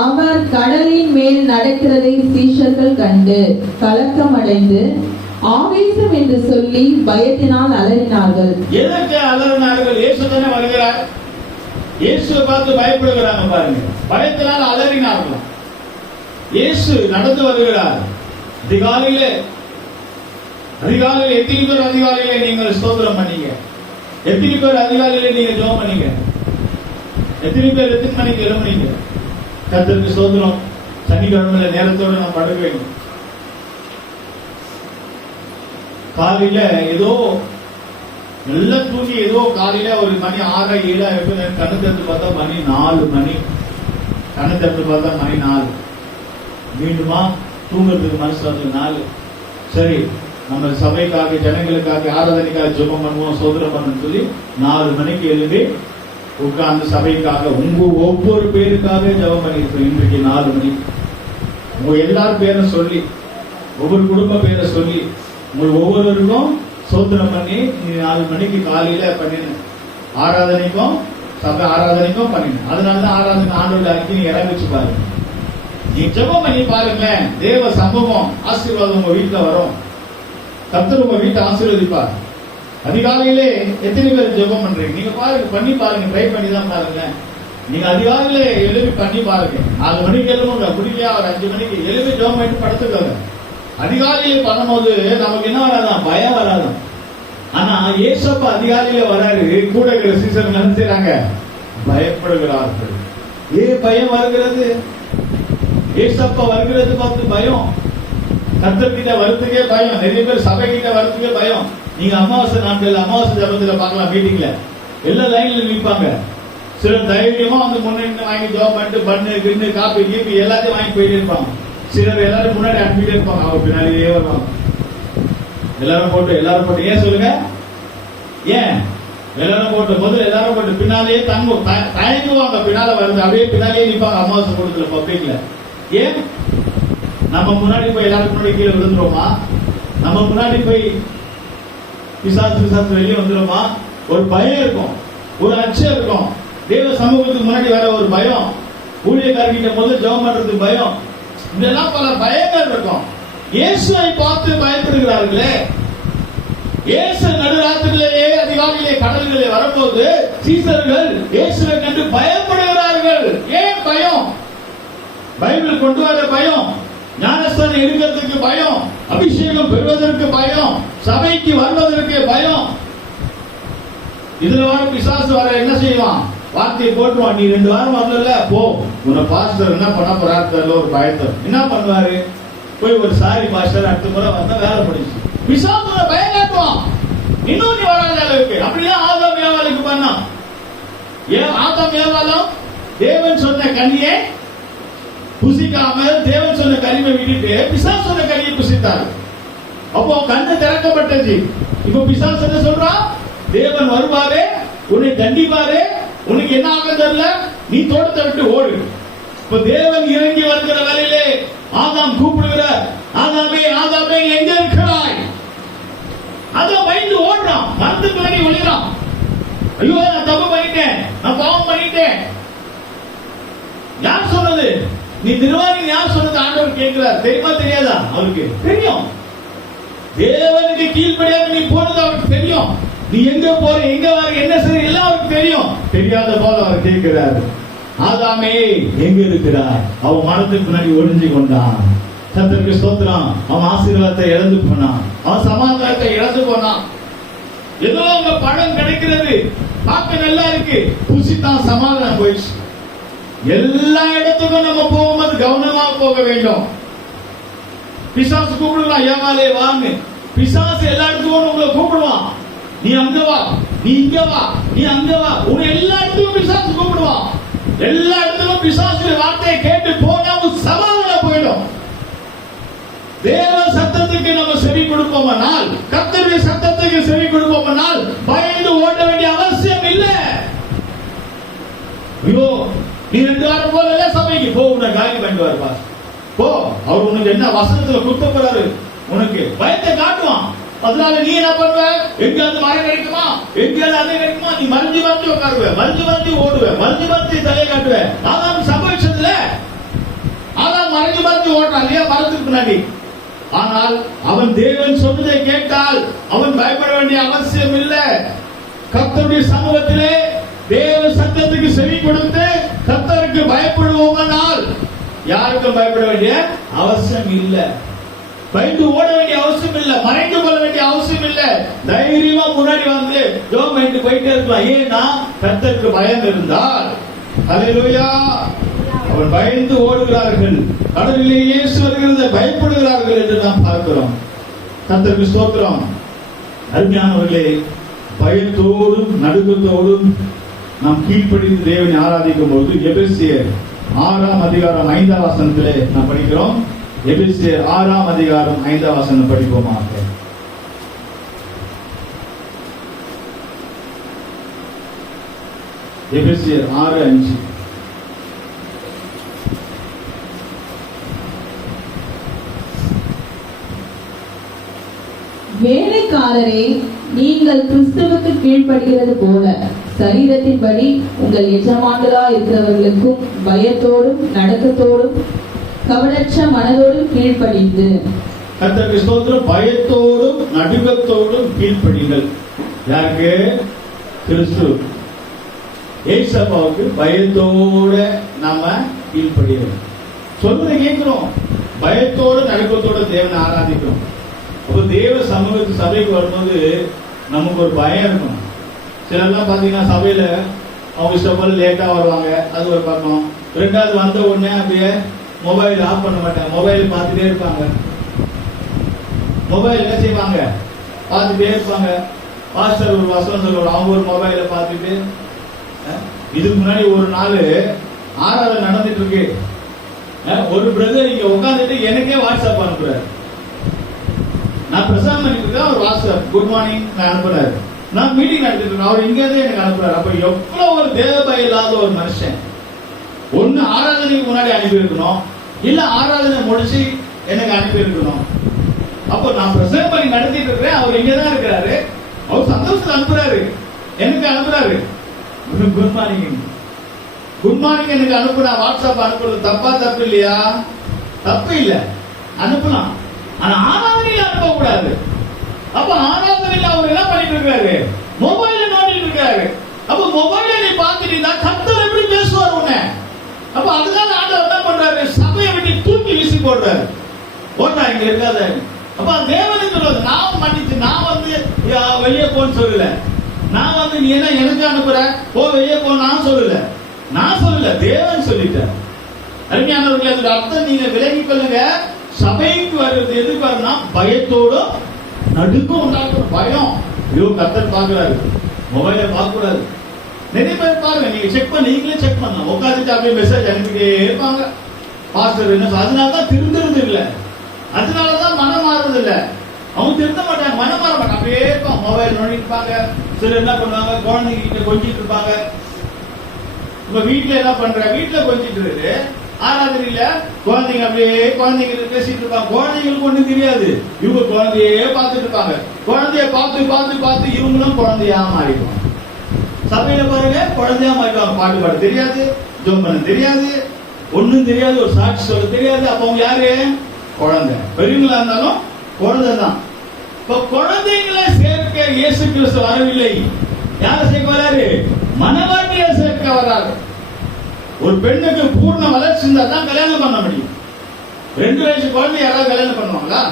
அவர் கடலின் மேல் நடக்கிறதை சீஷர்கள் கண்டு கலக்கம் அடைந்து ஆவேசம் என்று சொல்லி பயத்தினால் அலறினார்கள். எதற்கு அலறினார்கள்? இயேசு தானே வருகிறார். இயேசுவை பார்த்து பயப்படுகிறாங்க பாருங்க. பயத்தினால் அலறினார்கள். இயேசு நடந்து வருகிறார். அதிகாலையிலே எத்தனை பேர் அதிகாலையிலே நீங்கள் ஸ்தோத்திரம் பண்ணீங்க? எத்தனை பேர் அதிகாலையிலே நீங்க ஜெபம் பண்ணீங்க? எத்தனை பேர் எத்தனை மணிக்கு எழும்புனீங்க? கர்த்தருக்கு ஸ்தோத்திரம். சனிக்கிழமையில நேரத்தோடு நாம் படுக்க வேண்டும். காலையில ஏதோ நல்லா தூங்கி ஏதோ காலையில ஒரு மணி 6, 7 கண்ணு திறந்து பார்த்தா மணி 4 மணி. கண்ணு திறந்து பார்த்தா மணி 4. மீண்டுமா தூங்குறதுக்கு மனசு வந்து 4. சரி, நம்ம சபைக்காக ஜனங்களுக்காக ஆராதனைக்காக ஜெபம் பண்ணுவோம், சோதரம் பண்ணு சொல்லி 4 மணிக்கு எழுதி உட்கார்ந்து சபைக்காக உங்க ஒவ்வொரு பேருக்காக ஜெபம் பண்ணிருக்கோம். இன்றைக்கு 4 மணி உங்க எல்லாரும் பேரை சொல்லி, ஒவ்வொரு குடும்ப பேரை சொல்லி, உங்களுக்கு ஒவ்வொருவருக்கும் சோதனம் பண்ணி 4 மணிக்கு காலையில பண்ணினேன். ஆராதனைக்கும் சபை ஆராதனைக்கும் பண்ணினேன். அதனாலதான் ஆராதனை ஆண்டோட அறிக்கை நீங்க இறங்கிச்சு பாருங்க. நீ ஜெபம் பண்ணி பாருங்க, தேவ சம்பவம் ஆசீர்வாதம் உங்க வீட்டுல வரும். கர்த்தர் உங்க வீட்டை ஆசீர்வதிப்பார். அதிகாலையிலே எத்தனை பேர் ஜெபம் பண்றீங்க? நீங்க பாருங்க, பண்ணி பாருங்க, ட்ரை பண்ணி தான் பாருங்க. நீங்க அதிகாலையில எழுப்பி பண்ணி பாருங்க. 4 மணிக்கு எழுதுங்க, குடிக்கா ஒரு 5 மணிக்கு எழுப்பி ஜெபம் பண்ணி படுத்துக்கோங்க. அதிகாலையில பண்ணும்போது நமக்கு என்ன வராதான்? பயம் வராதான். ஆனா ஏசப்பா அதிகாலையில வராரு, கூட இருக்கிற சீசன் என்ன செய்றாங்க? பயப்படுகிறார்கள். ஏன் பயம் வருகிறது? ஏசப்பா வருகிறது பார்த்து பயம். கர்த்தர்கிட்ட வரத்துக்கே பயம். நிறைய பேர் சபை கிட்ட வரத்துக்கே பயம். நீங்க அமாவாசை நாட்கள் அமாவாசை ஜபத்துல பார்க்கலாம், மீட்டிங்ல எல்லா லைன்ல நிற்பாங்க. சிலர் தைரியமா வந்து முன்னாடி வாங்கி ஜோப் பண்ணிட்டு பண்ணு கிண்ணு காப்பி கீப்பி எல்லாத்தையும் வாங்கி போயிட்டே இருப்பாங்க. சிலர் எல்லாரும் முன்னாடி அனுப்பிட்டே இருப்பாங்க, அவங்க பின்னாடியே வருவாங்க. எல்லாரும் போட்டு ஏன் சொல்லுங்க? ஏன் எல்லாரும் போட்டு முதல்ல எல்லாரும் போட்டு பின்னாலேயே தயங்குவாங்க. பின்னால வருது, அப்படியே பின்னாலேயே நிற்பாங்க அமாவாசை கூட்டத்துல பப்ளிக்ல. ஏன்? நம்ம முன்னாடி போய் எல்லாரும் முன்னாடி கீழே விழுந்துருவோமா? நம்ம முன்னாடி போய் பிசாசு வெளியே வந்துருமா? ஒரு பயம் இருக்கும், ஒரு அச்சம் இருக்கும். தேவ சமூகத்துக்கு முன்னாடி வர ஒரு பயம், ஊழியக்காரர்கிட்ட முதல் ஜெபம் பண்றதுக்கு பயம், இதெல்லாம் பல பயங்கள் இருக்கும். இயேசுவை பார்த்து பயப்படுகிறார்களே. இயேசு நடுராத்திரிலேயே அதிகாலையிலே கடல்களே வரும்போது சீசர்கள் இயேசுவை கண்டு பயப்படுகிறார்கள். ஏன் பயம்? பைபிள் கொண்டு வர பயம், ஞானஸ்தானம் எடுக்கிறதுக்கு பயம், அபிஷேகம் பெறுவதற்கு பயம், சபைக்கு வருவதற்கு பயம். இதுல வர பிசாசு வர என்ன செய்வான்? வார்த்தையை போட்டுருவான். நீ 2 வாரம் வரல, போ, உன்னை பாஸ்டர் என்ன பண்ண போறாரு ஒரு பயத்தை என்ன பண்ணுவாரு? போய் ஒரு சாரி பாஸ்டர் அடுத்த முறை வந்தா வேலை படிச்சு பிசாசு பயம் காட்டுவான். இன்னும் நீ வராத அளவுக்கு. அப்படிதான் ஆதாம் ஏவாளுக்கு பண்ணான். ஏன் ஆதாம் ஏவாளும் தேவன் சொன்ன கனியை புசிக்காமல் தேவன் சொன்ன கனியை விட்டுட்டு பிசாசு சொன்ன கனியை புசித்தார். அப்போ கண்ணு திறக்கப்பட்டது. இப்போ பிசாசு என்ன சொல்றான்? தேவன் வருவாரு, உன்னை தண்டிப்பாரு, உனக்கு என்ன ஆக தெரியல, நீ தோட்டத்தை விட்டு ஓடு. இப்ப தேவன் இறங்கி வருகிற வேலையிலே ஆதாம் கூப்பிடுகிறார், ஆதாமே ஆதாமே எங்க இருக்கிறாய்? அதான் பயந்து ஓடுறான், மரத்துக்கு விலகி ஒளிறான். ஐயோ நான் தப்பு பண்ணிட்டேன், நான் பாவம் பண்ணிட்டேன். யார் சொன்னது? நீ திருவாரி யார் சொன்னது? ஆண்டவர் கேட்கிறார். தெரியுமா தெரியாதா? அவருக்கு தெரியும். தேவனுக்கு கீழ்ப்படியாக நீ போனது அவருக்கு தெரியும். நீ எங்க போற, எங்க வர, என்ன செய்ய எல்லாம் அவருக்கு தெரியும். தெரியாத போல அவர் கேட்கிறார், ஆதாமே எங்க இருக்கிறார்? அவன் மரத்துக்கு முன்னாடி ஒளிஞ்சு கொண்டான். கர்த்தருக்கு ஸ்தோத்திரம். அவன் ஆசீர்வாதத்தை இழந்து போனான், அவன் சமாதானத்தை இழந்து போனான். ஏதோ அங்க பழம் கிடைக்கிறது, பார்க்க நல்லா இருக்கு, புசித்தான் சமாதானம் போயிடுச்சு. எல்லா இடத்துக்கும் நம்ம போகும்போது கவனமா போக வேண்டும். பிசாசு கூப்பிடுவான், ஏமாலே வான்னு. பிசாசு எல்லா இடத்துக்கும் உங்களை கூப்பிடுவான். நீ அங்க வா, நீ இங்க வா, நீ அங்க வா. உன்னை எல்லா இடத்துக்கும் பிசாசு கூப்பிடுவான். எல்லா இடத்துக்கும் பிசாசு வார்த்தையை கேட்டு போனா உன் சமாதானம் போயிடும். தேவ சத்தத்துக்கு நம்ம செவி கொடுப்போம்னால், கர்த்தருடைய சத்தத்துக்கு செவி கொடுப்போம்னால் பயந்து ஓட வேண்டிய அவசியம் இல்லை. ஐயோ, நீ 2 வாரம் போல சபைக்கு போ, உன்னை காலி பண்ணிட்டு வரப்பா, போ. அவர் உனக்கு என்ன வசனத்துல குத்த போறாரு, உனக்கு பயத்தை காட்டுவான். அதனால நீ என்ன பண்ணுவ? எங்கேயாவது மரம் கிடைக்குமா, எங்கேயாவது அதை கிடைக்குமா, நீ மறைஞ்சு மறைஞ்சு உட்காருவ, மறைஞ்சு மறைஞ்சு ஓடுவ, மறைஞ்சு மறைஞ்சு தலையை காட்டுவ. அதான் சம்பவிச்சதுல அதான் மறைஞ்சு மறைஞ்சு ஓடுறான் இல்லையா மரத்துக்கு பின்னாடி. ஆனால் அவன் தேவன் சொன்னதை கேட்டால் அவன் பயப்பட வேண்டிய அவசியம் இல்லை. கர்த்தருடைய சமூகத்திலே தேவ சத்தத்துக்கு செவி கொடுத்து கர்த்தருக்கு பயப்படுவோமானால் யாருக்கும் பயப்பட வேண்டிய அவசியம் இல்லை. பயந்து ஓட வேண்டிய அவசியம் இல்லை, மறைந்து கொள்ள வேண்டிய அவசியம் இல்லை. தைரியமா முன்னாடி வந்து ஜெபம் பண்ணிட்டு போயிட்டே இருக்கலாம். ஏன்னா கர்த்தருக்கு பயம் இருந்தால். ஹல்லேலூயா. அவன் பயந்து ஓடுகிறார்கள், கடலிலே இயேசு வருகிறதை பயப்படுகிறார்கள் என்று நாம் பார்க்கிறோம். கர்த்தருக்கு ஸ்தோத்திரம். அருமையானவர்களே, பயத்தோடும் நடுக்கத்தோடும் நாம் கீழ்ப்படிந்து தேவனை ஆராதிக்கும் போது எபேசியர் 6ஆம் அதிகாரம் 5ஆம் வசனத்திலே நாம் படிக்கிறோம். எபேசியர் 6ஆம் அதிகாரம் 5ஆம் வசனம் படிப்போமாக. எபேசியர் 6:5. வேலைக்காரரே, நீங்கள் கிறிஸ்துவுக்கு கீழ்ப்படுகிறது போல சரீரத்தின்படி உங்கள் எஜமான்களா இருக்கிறவர்களுக்கும் பயத்தோடும் நடுக்கத்தோடும் கவனற்ற மனதோடும் கீழ்ப்படிந்து. கர்த்தருக்கு ஸ்தோத்திரம். பயத்தோடும் நடுக்கத்தோடும் கீழ்ப்படிங்கள். யாருக்கு? கிறிஸ்து ஏசப்பாவுக்கு பயத்தோட நாம கீழ்ப்படிகிறோம். சொல்றதை கேட்கிறோம், பயத்தோடு நடுக்கத்தோட தேவனை ஆராதிக்கிறோம். அப்போ தேவ சமூகத்து சபைக்கு வரும்போது நமக்கு ஒரு பயம் இருக்கும். சிலர்லாம் பாத்தீங்கன்னா சபையில அவங்க இஷ்டப்போல லேட்டா வருவாங்க, அது ஒரு பக்கம். 2வது வந்த உடனே அப்படியே மொபைல் ஆஃப் பண்ண மாட்டாங்க, மொபைல் பார்த்துட்டே இருப்பாங்க. மொபைல் என்ன செய்வாங்க? பார்த்துட்டே இருப்பாங்க. பாஸ்டர் ஒரு வசனம் சொல்லுவாங்க, அவங்க ஒரு மொபைலை பார்த்துட்டு. இதுக்கு முன்னாடி ஒரு நாள் ஆராதனை நடந்துட்டு இருக்கு. ஒரு பிரதர் இங்க உட்காந்துட்டு எனக்கே வாட்ஸ்அப் அனுப்புறாரு. நான் பிரசாரம் பண்ணிட்டு இருக்கேன், அவர் வாட்ஸ்அப் குட் மார்னிங் அனுப்புறாரு. நான் மீட்டிங் நடத்திட்டு இருக்கேன், அவர் இங்க இருந்து எனக்கு அனுப்புறாரு. அப்ப எவ்வளவு ஒரு தேவபயம் இல்லாத ஒரு மனுஷன். ஒண்ணு ஆராதனைக்கு முன்னாடி அனுப்பி இருக்கணும், இல்ல ஆராதனை முடிச்சு எனக்கு அனுப்பி இருக்கணும். அப்போ நான் பிரசங்கம் பண்ணி நடத்திட்டு இருக்கிறேன், அவர் இங்கதான் இருக்கிறாரு. அவர் சந்தோஷத்துல அனுப்புறாரு, எனக்கு அனுப்புறாரு குட் மார்னிங். குட் மார்னிங் எனக்கு அனுப்புனா வாட்ஸ்அப் அனுப்புறது தப்பு இல்லையா? தப்பு இல்ல, அனுப்பலாம். ஆனா ஆராதனையில அனுப்ப கூடாது. அப்ப ஆராதனையில அவர் என்ன பண்ணிட்டு இருக்காரு? மொபைல நோண்டிட்டு இருக்காரு. அப்ப மொபைல நீ பாத்துட்டீங்கன்னா கர்த்தர் எப்படி பேசுவார் உன்னை? அப்ப அதுதான் ஆண்டவர் என்ன பண்றாரு? சபையை விட்டு தூக்கி வீசி போடுறாரு. போட்டா இங்க இருக்காத. அப்ப தேவனுக்கு சொல்றது, நான் மன்னிச்சு, நான் வந்து வெளியே போன்னு சொல்லல. நான் வந்து நீ என்ன எனக்கு அனுப்புற, போ வெளியே போ நான் சொல்லல. நான் சொல்லல, தேவன் சொல்லிட்டார். அருமையானவர்களே, அதோட அர்த்தம் நீங்க விலகிக் கொள்ளுங்க. சபைக்கு வருவது எதுக்கு வரும்னா பயத்தோடும் நடுக்கம் உண்டாக்கும். பயம். ஐயோ கர்த்தர் பாக்குறாரு, மொபைலை பார்க்க கூடாது. நிறைய பேர் பாருங்க, நீங்க செக் பண்ண, நீங்களே செக் பண்ணலாம். உட்காந்துட்டு அப்படியே மெசேஜ் அனுப்பிட்டே இருப்பாங்க. பாஸ்டர் என்ன? அதனாலதான் திருந்துறது இல்ல, அதனாலதான் மனம் மாறுறது இல்ல. அவங்க திருந்த மாட்டாங்க, மனம் மாற மாட்டாங்க, அப்படியே இருப்பாங்க, மொபைல் நோண்டிட்டு இருப்பாங்க. சிலர் என்ன பண்ணுவாங்க, குழந்தைங்க கிட்ட கொஞ்சிட்டு இருப்பாங்க. இப்ப வீட்டுல என்ன பண்ற, வீட்டுல கொஞ்சிட்டு இருக்கு, ஆராதனையில குழந்தைங்க அப்படியே குழந்தைங்க பேசிட்டு இருப்பாங்க. குழந்தைங்களுக்கு ஒண்ணும் தெரியாது, இவங்க குழந்தையே பார்த்துட்டு இருப்பாங்க. குழந்தைய பார்த்து பார்த்து பார்த்து இவங்களும் குழந்தையா மாறிடுவாங்க. சபையில பாருங்க, குழந்தையா மாறிடுவாங்க. பாட்டு பாட தெரியாது, ஜோம் பண்ண தெரியாது, ஒண்ணும் தெரியாது, ஒரு சாட்சி சொல்ல தெரியாது. அப்ப அவங்க யாரு? குழந்தை. பெரியவங்களா இருந்தாலும் குழந்தை தான். இப்ப குழந்தைங்களை சேர்க்க இயேசு கிறிஸ்து வரவில்லை. யார சேர்க்க வராரு? மனவாட்டியை சேர்க்க வராரு. ஒரு பெண்ணுக்கு பூர்ண வளர்ச்சி இருந்தா தான் கல்யாணம் பண்ண முடியும். 2 வயசு குழந்தை யாராவது கல்யாணம் பண்ணுவாங்களா?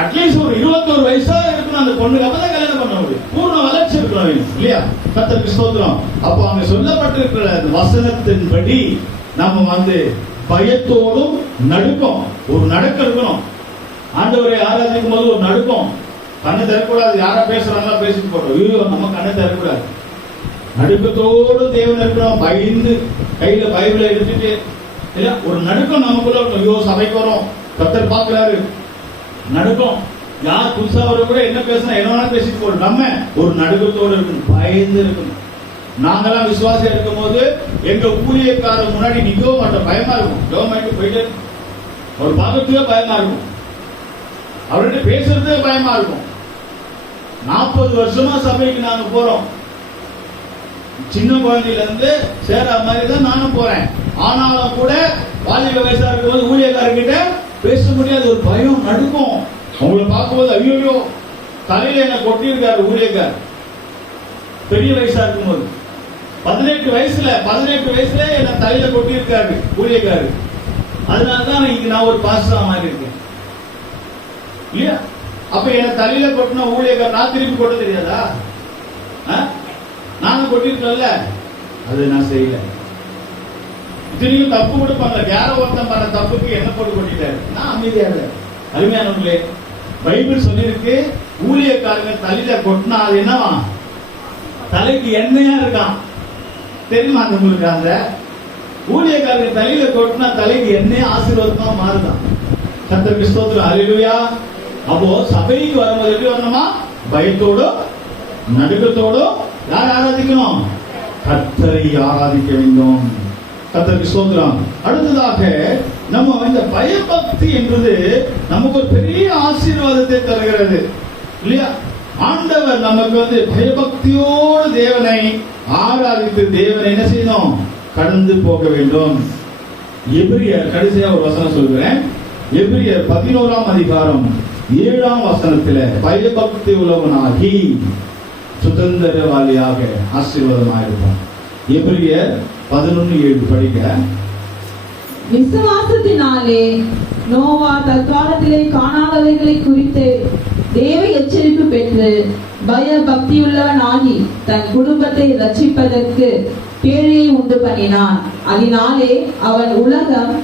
அட்லீஸ்ட் ஒரு 21 வயசா இருக்கணும் அந்த பொண்ணுக்கு, அப்பதான் கல்யாணம் பண்ண முடியும். பூர்ண வளர்ச்சி இருக்கணும் இல்லையா? கர்த்தருக்கு ஸ்தோத்திரம். அப்போ அங்க சொல்லப்பட்டிருக்கிற வசனத்தின்படி நம்ம பயத்தோடும் நடுக்கம், ஒரு நடுக்கம் இருக்கணும். ஆண்டவரை ஆராதிக்கும் போது ஒரு நடுக்கம், கண்ணை திறக்கூடாது. யாரா பேசுறாங்களா பேசிட்டு போட்டோம், ஐயோ நம்ம கண்ணை திறக்கூடாது. நடுக்கத்தோடு தேவன் இருக்கணும். பயந்து கையில பைபிளை எடுத்துட்டு இல்ல, ஒரு நடுக்கம் நமக்குள்ள இருக்கணும். ஐயோ சபைக்கு வரும், கர்த்தர் பாக்குறாரு, நடுக்கம். யார் புதுசா வர கூட என்ன பேசினா என்ன வேணா பேசிட்டு போறோம். நம்ம ஒரு நடுக்கத்தோடு இருக்கணும், பயந்து இருக்கணும். நாங்கெல்லாம் விசுவாசம் இருக்கும் போது எங்க ஊழியக்காரர் முன்னாடி நிக்கவும் மாட்டோம், பயமா இருக்கும். கவர்மெண்ட் போயிட்டு ஒரு பாகத்துக்கே பயமா இருக்கும், அவர்கிட்ட பேசுறதே பயமா இருக்கும். 40 வருஷமா சபைக்கு நாங்க போறோம். சின்ன குழந்தையில இருந்து சேரா மாதிரி தான் நானும் போறேன். ஆனாலும் கூட வாலிப வயசா இருக்கும் போது ஊழியக்காரர்கிட்ட பேச முடியாது, ஒரு பயம், நடுக்கும். அவங்களை பார்க்கும்போது ஐயோ தலையில என்ன கொட்டியிருக்காரு ஊழியக்கார். பெரிய வயசா இருக்கும் போது 18 வயசுல என்ன தலையில கொட்டியிருக்காரு ஊழியக்காரு. அதனாலதான் இங்க நான் ஒரு பாஸ்டரா மாறி இருக்கேன் இல்லையா? அப்ப என்ன தலையில கொட்டின ஊழியக்கார் நான் திருப்பி கொட்ட தெரியாதா? நானும் கொட்டிருக்கல, அது நான் செய்யல. இத்தனையும் தப்பு கொடுப்பாங்க. யாரோ ஒருத்தன் பண்ண தப்புக்கு என்ன போட்டு கொட்டிட்டாரு, நான் அமைதியா இல்லை. அருமையானவர்களே, பைபிள் சொல்லிருக்கு ஊழியக்காரங்க தலையில கொட்டினா அது என்னவா, தலைக்கு எண்ணெயா இருக்கான். தெரியுமா அந்த உங்களுக்கு? அந்த ஊழியக்காரங்க தலையில கொட்டினா தலைக்கு எண்ணெய் ஆசீர்வாதமா மாறுதான். கர்த்தருக்கு ஸ்தோத்திரம், அல்லேலூயா. அப்போ சபைக்கு வரும்போது எப்படி வரணுமா? பயத்தோடும் நடுக்கத்தோடும் யார் ஆராதிக்கணும்? கர்த்தரை ஆராதிக்க வேண்டும். கர்த்தருக்கு ஸ்தோத்திரம். அடுத்ததாக நம்ம இந்த பயபக்தி என்பது நமக்கு ஒரு பெரிய ஆசீர்வாதத்தை தருகிறது இல்லையா? ஆண்டவர் நமக்கு பயபக்தியோடு தேவனை ஆராதித்து தேவனை என்ன செய்யணும்? கடந்து போக வேண்டும். எபிரியர், கடைசியா ஒரு வசனம் சொல்கிறேன். எபிரியர் 11ஆம் அதிகாரம் 7ஆம் வசனத்தில பயபக்தி உள்ளவனாகி சுதந்திரவாளியாக ஆசீர்வாதமாயிருப்பான். எபிரியர் 11:7 படிக்க. விசுவாசத்தினாலே நோவா தற்காலத்திலே காணாதவைகளை குறித்து தேவ எச்சரிப்பு பெற்று பயபக்தியுள்ளவனாகி தன் குடும்பத்தை ரட்சிப்பதற்கு பேழையை உண்டு பண்ணினான். அதனாலே அவன் உலகம்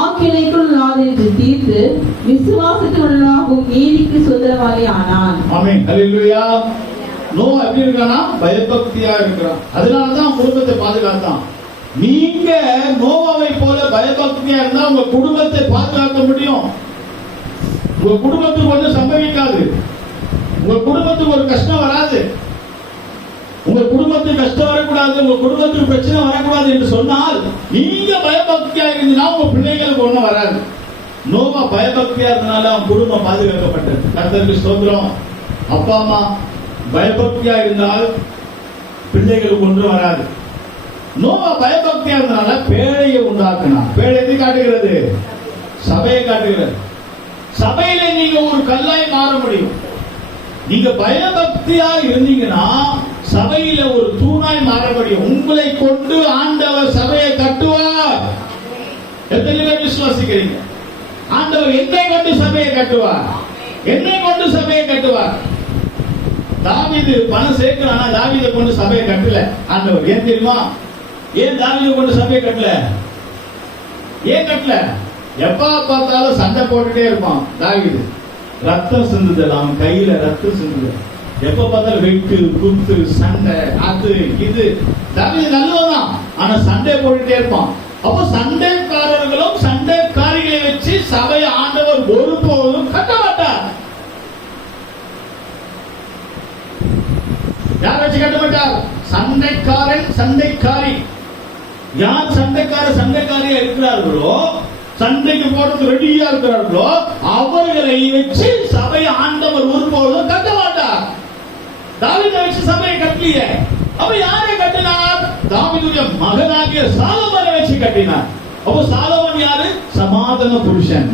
ஆக்கினைக்குள்ளாதென்று தீர்த்து விசுவாசத்துடனாகும் நீதிக்கு சுதந்திரவாளி ஆனான். ஆமென், அல்லேலூயா. நோவா எப்படி இருக்கானா? பயபக்தியா இருக்கிறான். அதனாலதான் குடும்பத்தை பாதுகாத்தான். நீங்க நோவாவை போல பயபக்தியா இருந்தா உங்க குடும்பத்தை பாதுகாக்க முடியும். உங்க குடும்பத்துக்கு ஒன்றும் சம்பவிக்காது, உங்க குடும்பத்துக்கு ஒரு கஷ்டம் வராது, உங்க குடும்பத்துக்கு கஷ்டம் வரக்கூடாது, உங்க குடும்பத்துக்கு பிரச்சனை வரக்கூடாது என்று சொன்னால் நீங்க பயபக்தியா இருந்தீங்கன்னா உங்க பிள்ளைகளுக்கு ஒண்ணும் வராது. நோவா பயபக்தியா இருந்தனால அவன் குடும்பம் பாதுகாக்கப்பட்டது. கர்த்தருக்கு ஸ்தோத்திரம். அப்பா அம்மா பயபக்தியா இருந்தால் பிள்ளைகளுக்கு ஒன்றும் வராது. நோவா பயபக்தியா இருந்தனால பேழையை உண்டாக்குனான். பேழை எதை காட்டுகிறது? சபையை காட்டுகிறது. சபையில நீங்க ஒரு கல்லாய் மாற முடியும். நீங்க பயபக்தியா இருந்தீங்கன்னா சபையில ஒரு தூணாய் மாற முடியும். உங்களை கொண்டு ஆண்டவர் சபையை கட்டுவார். எத்தனை பேர் விசுவாசிக்கிறீங்க? ஆண்டவர் என்னை கொண்டு சபையை கட்டுவார், என்னை கொண்டு சபையை கட்டுவார். தாவீது பணம் சேர்க்கிறானா? தாவீதை கொண்டு சபையை கட்டல ஆண்டவர். ஏன் தெரியுமா? ஏன் தாவீதை கொண்டு சபையை கட்டல? ஏன் கட்டல? எப்ப பார்த்தாலும் சண்டை போட்டுட்டே இருப்பான் தாவீது. ரத்தம் சிந்துதல், அவன் கையில ரத்தம் சிந்துதல். எப்ப பார்த்தாலும் வெட்டு குத்து சண்டை அது இது. தாவீது நல்லவன், ஆனா சண்டை போட்டுட்டே இருப்பான். அப்ப சண்டைக்காரர்களும் சண்டைக்காரிகளை வச்சு சபையை ஆண்டவர் ஒருபோதும் கட்ட மாட்டார். யார் வச்சு கட்ட மாட்டார்? சண்டைக்காரன் சண்டைக்காரி. யார் சண்டைக்காரியா இருக்கிறார்களோ, சண்டைக்கு போறது ரெடியா இருக்கிறார்களோ, அவர்களை வச்சு சபையை ஆண்டவர் ஒருபோதும் கட்ட மாட்டார். தாவீதை வச்சு சபையை கட்டலையே. அப்ப யாரை கட்டினார்? தாவீதுடைய மகனாகிய சாலோமோனை வச்சு கட்டினார். அப்போ சாலோமோன் யாரு? சமாதான புருஷன்.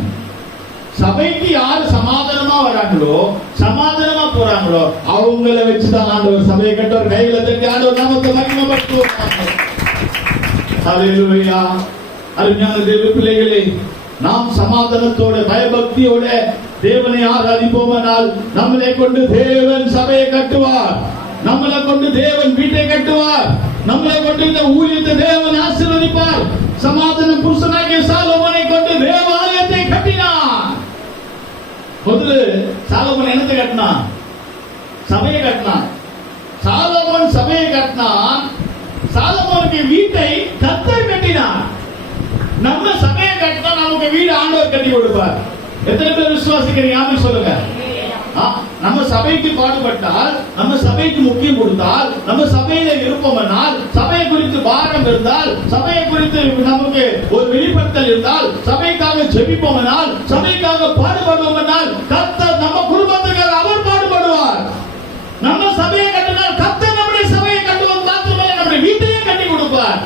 சபைக்கு யாரு சமாதானமா வராங்களோ, சமாதானமா போறாங்களோ, அவங்கள வச்சுதான் ஆண்டவர் சபையை கட்டுவார். கையில தட்டி ஆண்டவர் நாமத்தை மகிமைப்படுத்துவார். ஹல்லேலூயா. அருமையான தேவ பிள்ளைகளே, நாம் சமாதானத்தோட பயபக்தியோட தேவனை ஆராதிப்போமானால் நம்மளை கொண்டு தேவன் சபையை கட்டுவார், நம்மளை கொண்டு தேவன் வீட்டை கட்டுவார், நம்மளை கொண்டு இந்த ஊழியத்தை தேவன் ஆசீர்வதிப்பார். சமாதான புருஷனாகிய சாலோமோனை கொண்டு தேவாலயத்தை கட்டினார். முதல்ல சாலோமோன் என்னத்தை கட்டினான்? சபையை கட்டினான். சாலோமோன் சபையை கட்டினான். சாலோமோனுக்கு வீட்டை கர்த்தர் கட்டினார். நம்ம சபையை கட்டினா நமக்கு வீடு ஆண்டவர் கட்டி கொடுப்பார். எத்தனை பேர் விசுவாசிக்கிறீங்க? ஆமென் சொல்லுங்க. நம்ம சபைக்கு பாடுபட்டால், நம்ம சபைக்கு முக்கியம் கொடுத்தால், நம்ம சபையில இருப்போம்னால், சபையை குறித்து பாரம் இருந்தால், சபையை குறித்து நமக்கு ஒரு வெளிப்படுத்தல் இருந்தால், சபைக்காக ஜெபிப்போம்னால், சபைக்காக பாடுபடுவோம்னால், கர்த்தர் நம்ம குடும்பத்துக்காக அவர் பாடுபடுவார். நம்ம சபையை கட்டினால் கர்த்தர் நம்முடைய சபையை கட்டுவது மாத்திரமல்ல, நம்முடைய வீட்டையும் கட்டி கொடுப்பார்.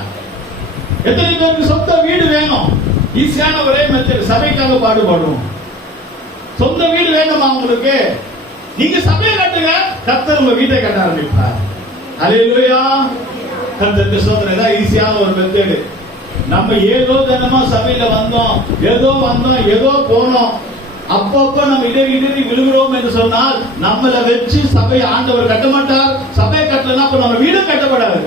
எத்தனை பேருக்கு சொந்த வீடு வேணும்? ஈஸியான ஒரே மெத்தட், சபைக்காக பாடுபடும். சொந்த வீடு வேணுமா உங்களுக்கு? நீங்க சபையை கட்டுங்க, கர்த்தர் உங்க வீட்டை கட்ட ஆரம்பிப்பார். அல்லேலூயா. கர்த்தருக்கு ஸ்தோத்திரம். இதான் ஈஸியான ஒரு மெத்தட். நம்ம ஏதோ தினமா சபையில வந்தோம், ஏதோ போனோம், அப்பப்ப நம்ம இடறி விழுகிறோம் என்று சொன்னால் நம்மளை வச்சு சபை ஆண்டவர் கட்ட மாட்டார். சபை கட்டலன்னா அப்ப நம்ம வீடு கட்டப்படாது.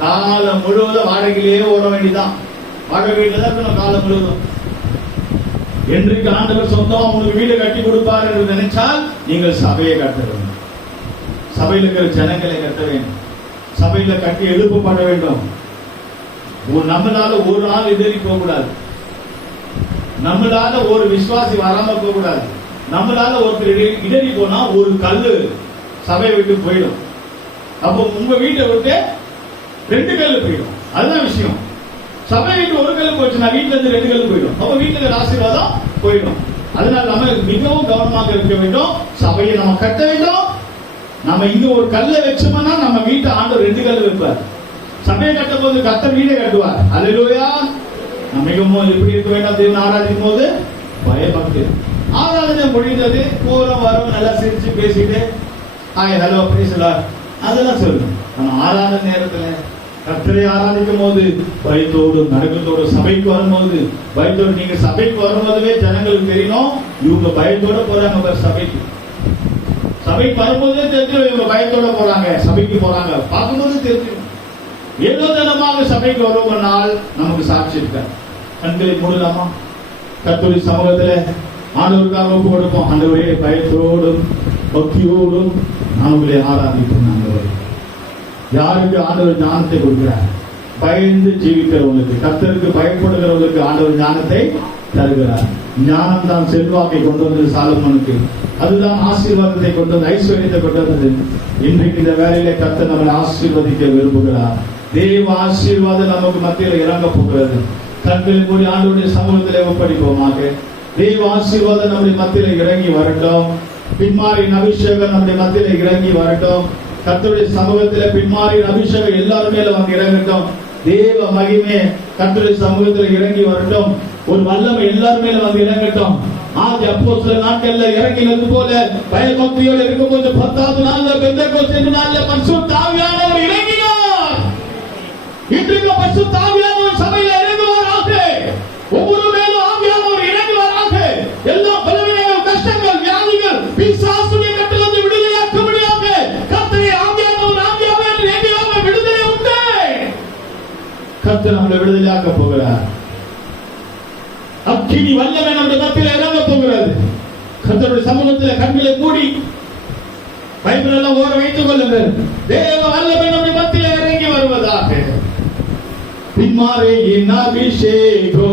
காலம் முழுவதும் வாடகையிலேயே ஓட வேண்டியதான். வாடகை வீட்டுல தான் இருக்கணும் காலம் முழுவதும். என்றைக்கு ஆண்டவர் சொந்தம் உங்களுக்கு வீடு கட்டி கொடுப்பார் என்று நினைச்சால் நீங்கள் சபையை கட்ட வேண்டும். சபையில் இருக்கிற ஜனங்களை கட்ட வேண்டும். சபையில கட்டி எழுப்பப்பட வேண்டும். நம்மளால ஒரு நாள் இடறி போக கூடாது. நம்மளால ஒரு விசுவாசி வராம போக கூடாது. நம்மளால ஒருத்தர் இடறி போனா ஒரு கல்லு சபையை விட்டு போயிடும். அப்போ உங்க வீட்டை விட்டு 2 கல்லு போயிடும். அதுதான் விஷயம். சபை வீட்டு ஒரு கல்லு போச்சுன்னா வீட்டுல இருந்து 2 கல்லு போயிடும். அப்ப வீட்டுல ஆசீர்வாதம் போயிடும். அதனால நம்ம மிகவும் கவனமாக இருக்க வேண்டும். சபையை நம்ம கட்ட வேண்டும். நம்ம இங்க ஒரு கல்லை வச்சோம்னா நம்ம வீட்டை ஆண்டவர் 2 கல்லு வைப்பார். சபையை கட்டும் போது கர்த்தர் வீடை கட்டுவார். அல்லேலூயா. நம்ம மிகவும் எப்படி இருக்க வேண்டும்? தேவனை ஆராதிக்கும் போது பயபக்தி. ஆராதனை முடிந்தது, போறோம் வரோம், நல்லா சிரிச்சு பேசிட்டு ஹாய் ஹலோ பேசலாம், அதெல்லாம் சொல்லணும். நம்ம ஆராதனை நேரத்துல கர்த்தரை ஆராதிக்கும் போது பயத்தோடு நடுக்கத்தோடு சபைக்கு வரும்போது பயத்தோடு, நீங்க சபைக்கு வரும்போதுவே ஜனங்களுக்கு தெரியணும் இவங்க பயத்தோட போறாங்க. சபைக்கு வரும்போதே தெரியும் இவங்க பயத்தோட போறாங்க, சபைக்கு போறாங்க. பார்க்கும்போது தெரியும். ஏதோ தினமாக சபைக்கு வருவனால் நமக்கு சாட்சி இருக்க. கண்களை மூடலாமா? கர்த்தருடைய சமூகத்துல ஆண்டவருக்காக ஒப்பு கொடுப்போம். ஆண்டவரே, பயத்தோடும் பக்தியோடும் நான் உங்களை ஆராதிப்போம். ஆண்டவரே, யாருக்கு ஆண்டவர் ஞானத்தை கொடுக்கிறார்? பயந்து ஜீவிக்கிறவங்களுக்கு, கர்த்தருக்கு பயப்படுகிறவங்களுக்கு ஆண்டவர் ஞானத்தை தருகிறார். ஞானம் தான் செல்வாக்கை கொண்டு வந்தது சாலமோனுக்கு. அதுதான் ஆசீர்வாதத்தை கொண்டு வந்து, ஐஸ்வர்யத்தை கொண்டு வந்தது. இன்றைக்கு இந்த வேலையில கர்த்தர் நம்மளை ஆசீர்வதிக்க விரும்புகிறார். தேவ ஆசீர்வாதம் நமக்கு மத்தியில் இறங்க போகிறது. கண்களில் கூடி ஆண்டவருடைய சமூகத்தில் ஒப்படைப்போமாக. தேவ ஆசீர்வாதம் நம்முடைய மத்தியில் இறங்கி வரட்டும். பின்மாரின் அபிஷேகம் நம்முடைய மத்தியில் இறங்கி வரட்டும். கர்த்தருடைய சமூகத்தில் பின்மாரின் அபிஷேகம் எல்லாரும் மேல வந்து இறங்கட்டும். தேவ மகிமை கர்த்தருடைய சமூகத்தில் இறங்கி வரட்டும். ஒரு வல்லமை எல்லாரும் மேல வந்து இறங்கட்டும். ஆதி அப்போஸ்தலர் நாட்கள்ல இறங்கினது போல பயபக்தியோடு இருக்கும்போது 10வது நாள்ல பெந்தெக்கோஸ்து நாள்ல பரிசுத்த ஆவியானவர் இறங்கினார். இன்றைக்கு பரிசுத்த ஆவியானவர் சபையில இறங்குவாராக. ஒவ்வொரு மேலும் ஆவியானவர் இறங்குவாராக. எல்லா பலவீனங்கள், கஷ்டங்கள், வியாதிகள், பிசாசுடைய கட்டளையிலிருந்து விடுதலையாக்கும்படியாக கர்த்தரை ஆவியானவர் எங்கேயாவது விடுதலை உண்டு. கர்த்தர் நம்மளை விடுதலையாக்க போகிறார். அக்கினி வல்லமை நம்முடைய மத்தியில் இறங்க போகிறது. கர்த்தருடைய சமூகத்தில் கண்களை மூடி பைபிள் எல்லாம் ஓர வைத்துக் கொள்ளுங்கள். தேவ வல்லமை நம்முடைய மத்தியில் இறங்கி வருவதாக. பின்மாரே என் அபிஷேகோ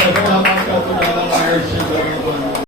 Come on.